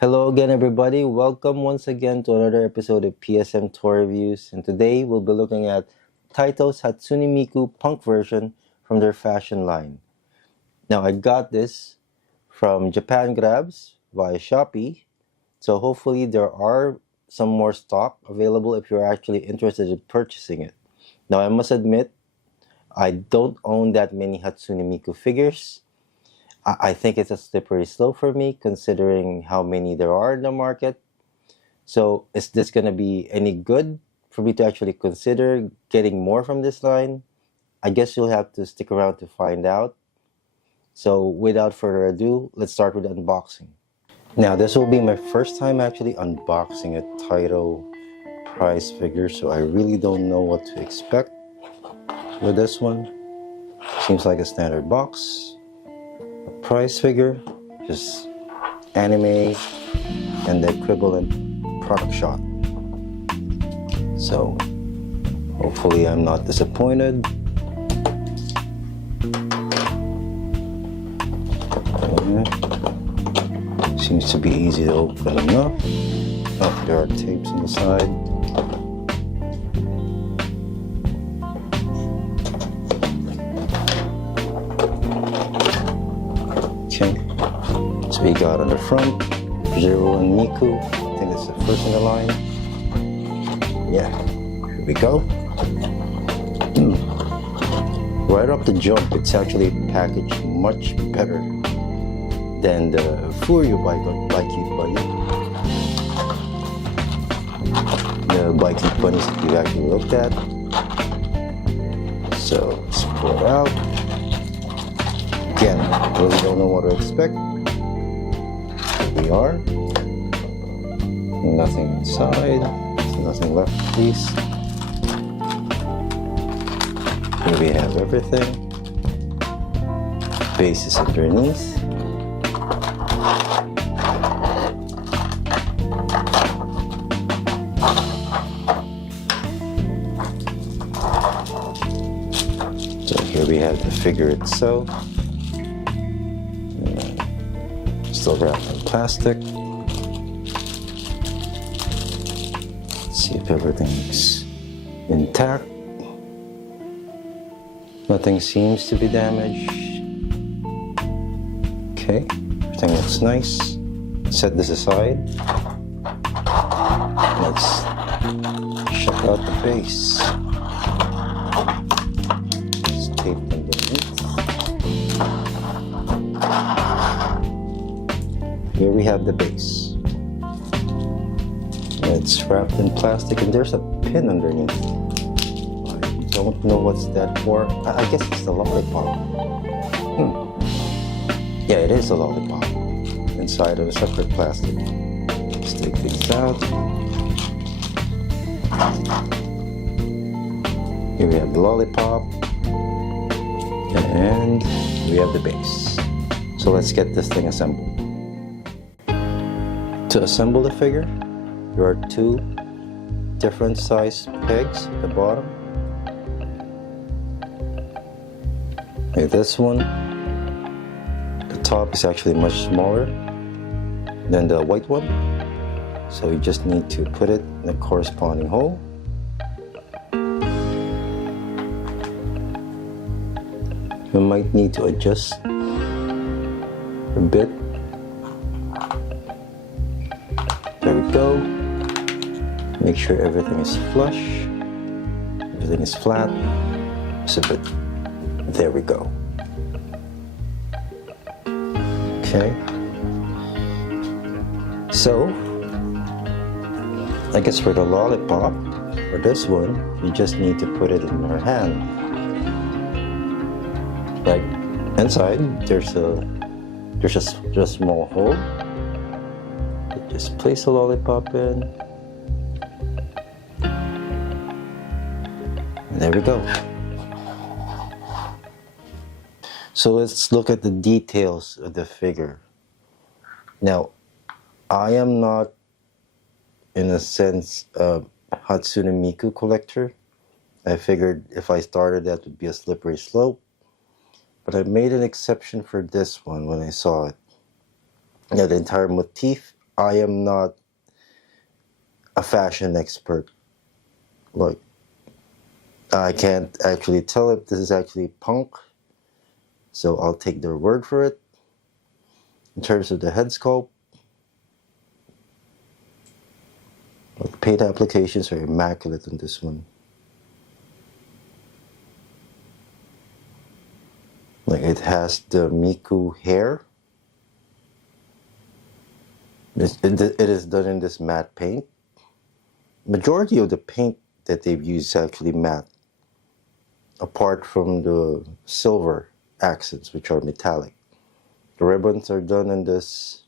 Hello again, everybody. Welcome once again to another episode of PSM Toy Reviews. And today we'll be looking at Taito's Hatsune Miku punk version from their fashion line. Now, I got this from Japan Grabs via Shopee. So hopefully there are some more stock available if you're actually interested in purchasing it. Now, I must admit, I don't own that many Hatsune Miku figures. I think it's a slippery slope for me considering how many there are in the market. So is this going to be any good for me to actually consider getting more from this line? I guess you'll have to stick around to find out. So without further ado, let's start with unboxing. Now this will be my first time actually unboxing a Taito prize figure, so I really don't know what to expect with this one. Seems like a standard box. A prize figure, just anime and the equivalent product shot. So hopefully I'm not disappointed. Seems to be easy to open up. Oh, there are tapes on the side. Okay, so we got on the front Zero and Miku. I think that's the first in the line. Yeah, here we go. Right off the jump, it's actually packaged much better than the Furyu Bike Cute Bunny. The Bike Cute Bunnies that you actually looked at. So let's pull it out. Again, really don't know what to expect. Here we are. Nothing inside. Nothing left, please. Here we have everything. Base is underneath. So here we have the figure itself. Still wrapped in plastic. Let's see if everything's intact. Nothing seems to be damaged. Okay, everything looks nice. Set this aside. Let's check out the base. It's taped underneath. Here we have the base. It's wrapped in plastic and there's a pin underneath. I don't know what's that for. I guess it's the lollipop. Yeah, it is a lollipop inside of a separate plastic. Let's take these out. Here we have the lollipop and we have the base. So let's get this thing assembled. To assemble the figure, there are two different size pegs at the bottom. Okay, this one, the top is actually much smaller than the white one. So you just need to put it in the corresponding hole. You might need to adjust a bit. There we go. Make sure everything is flush. Everything is flat. Just a bit. There we go. Okay. So, I guess for the lollipop, for this one, you just need to put it in your hand. Like inside, there's just a small hole. Just place the lollipop in. And there we go. So let's look at the details of the figure. Now, I am not, in a sense, a Hatsune Miku collector. I figured if I started that would be a slippery slope. But I made an exception for this one when I saw it. Now, the entire motif I am not a fashion expert. Like, I can't actually tell if this is actually punk, so I'll take their word for it. In terms of the head sculpt, like, paint applications are immaculate on this one. Like, it has the Miku hair. It is done in this matte paint. Majority of the paint that they've used is actually matte, apart from the silver accents, which are metallic. The ribbons are done in this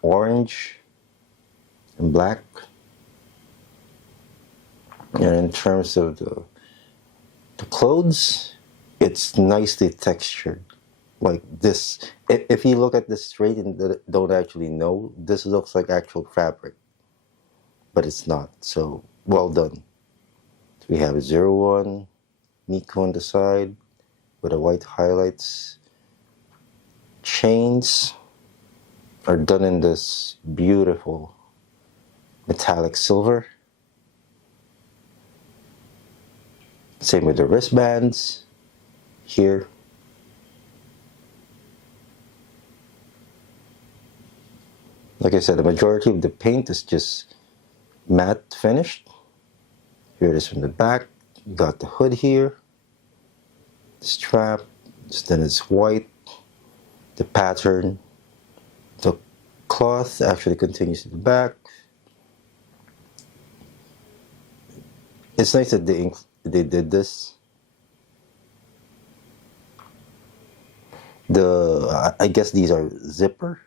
orange and black. And in terms of the clothes, it's nicely textured. Like this, if you look at this straight and don't actually know, this looks like actual fabric, but it's not. So well done. So we have a 01 Miku on the side with the white highlights. Chains are done in this beautiful metallic silver. Same with the wristbands here. Like I said, the majority of the paint is just matte finished. Here it is from the back. You got the hood here, the strap, then it's white. The pattern, the cloth actually continues to the back. It's nice that they did this. I guess these are zipper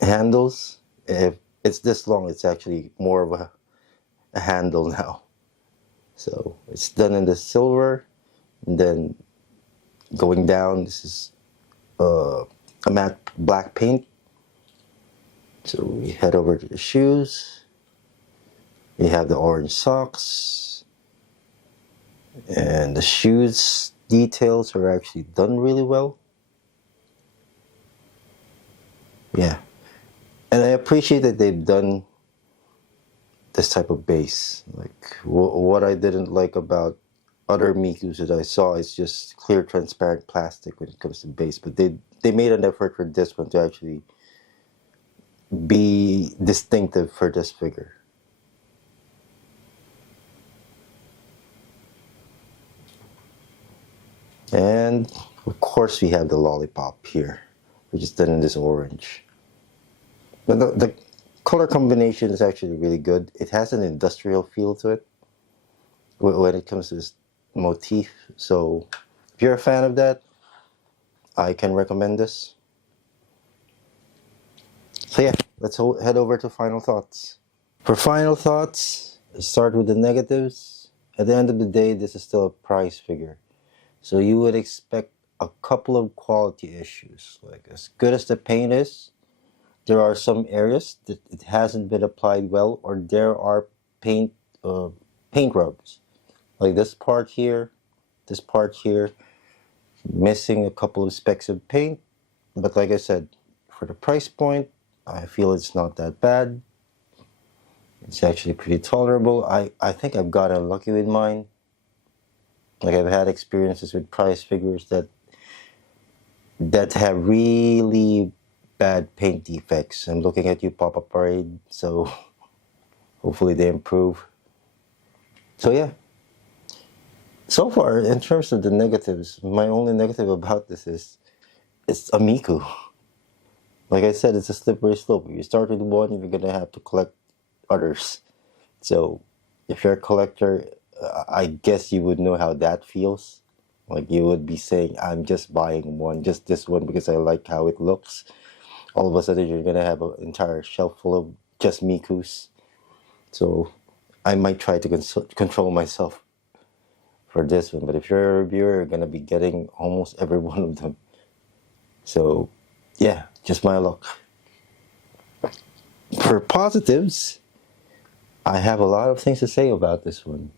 handles. If it's this long, it's actually more of a handle now. So it's done in the silver, and then going down, this is a matte black paint. So we head over to the shoes. We have the orange socks, and the shoes details are actually done really well. Yeah, and I appreciate that they've done this type of base. Like, what I didn't like about other Mikus that I saw is just clear transparent plastic when it comes to base, but they made an effort for this one to actually be distinctive for this figure. And of course we have the lollipop here, which is done in this orange. But the color combination is actually really good. It has an industrial feel to it when it comes to this motif. So if you're a fan of that, I can recommend this. So yeah, let's head over to final thoughts. For final thoughts, start with the negatives. At the end of the day, this is still a price figure. So you would expect a couple of quality issues. Like, as good as the paint is, there are some areas that it hasn't been applied well, or there are paint rubs. Like this part here, missing a couple of specks of paint. But like I said, for the price point, I feel it's not that bad. It's actually pretty tolerable. I think I've gotten unlucky with mine. Like, I've had experiences with price figures that have really bad paint defects. I'm looking at you, Papa Parade, so hopefully they improve. So yeah. So far, in terms of the negatives, my only negative about this is it's a Miku. Like I said, it's a slippery slope. If you start with one, you're gonna have to collect others. So if you're a collector, I guess you would know how that feels. Like, you would be saying, I'm just buying one, just this one, because I like how it looks. All of a sudden, you're gonna have an entire shelf full of just Mikus. So I might try to control myself for this one. But if you're a reviewer, you're gonna be getting almost every one of them. So yeah, just my luck. For positives, I have a lot of things to say about this one.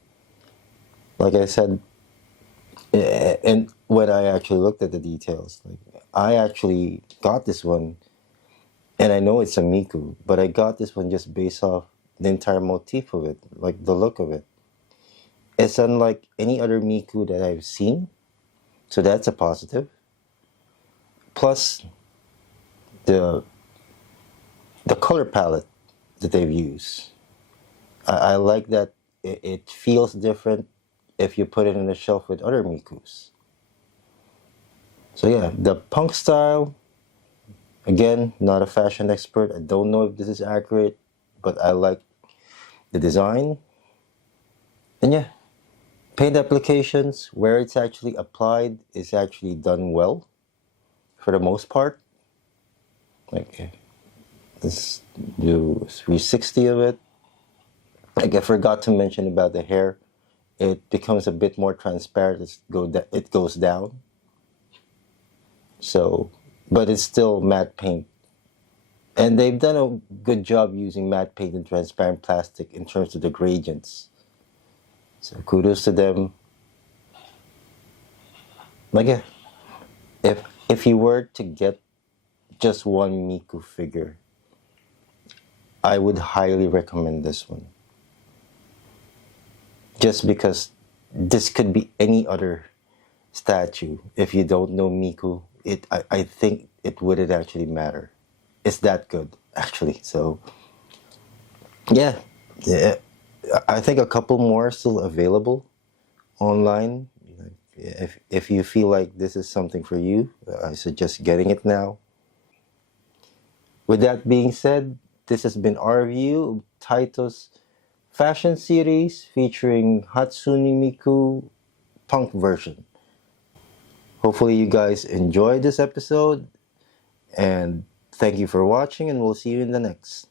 Like I said, and when I actually looked at the details, like, I actually got this one And I know it's a Miku, but I got this one just based off the entire motif of it, like the look of it. It's unlike any other Miku that I've seen, so that's a positive. Plus, the the color palette that they've used. I like that it feels different if you put it in a shelf with other Mikus. So yeah, the punk style, again, not a fashion expert. I don't know if this is accurate, but I like the design. And yeah, paint applications, where it's actually applied, is actually done well for the most part. Like, let's do 360 of it. Like, I forgot to mention about the hair. It becomes a bit more transparent as it goes down. So, but it's still matte paint. And they've done a good job using matte paint and transparent plastic in terms of the gradients. So kudos to them. Like, yeah, if you were to get just one Miku figure, I would highly recommend this one. Just because this could be any other statue. If you don't know Miku, I think it wouldn't actually matter. It's that good, actually. So yeah, yeah. I think a couple more are still available online. If you feel like this is something for you, I suggest getting it now. With that being said, this has been our review of Taito's fashion series featuring Hatsune Miku punk version. Hopefully you guys enjoyed this episode, and thank you for watching, and we'll see you in the next.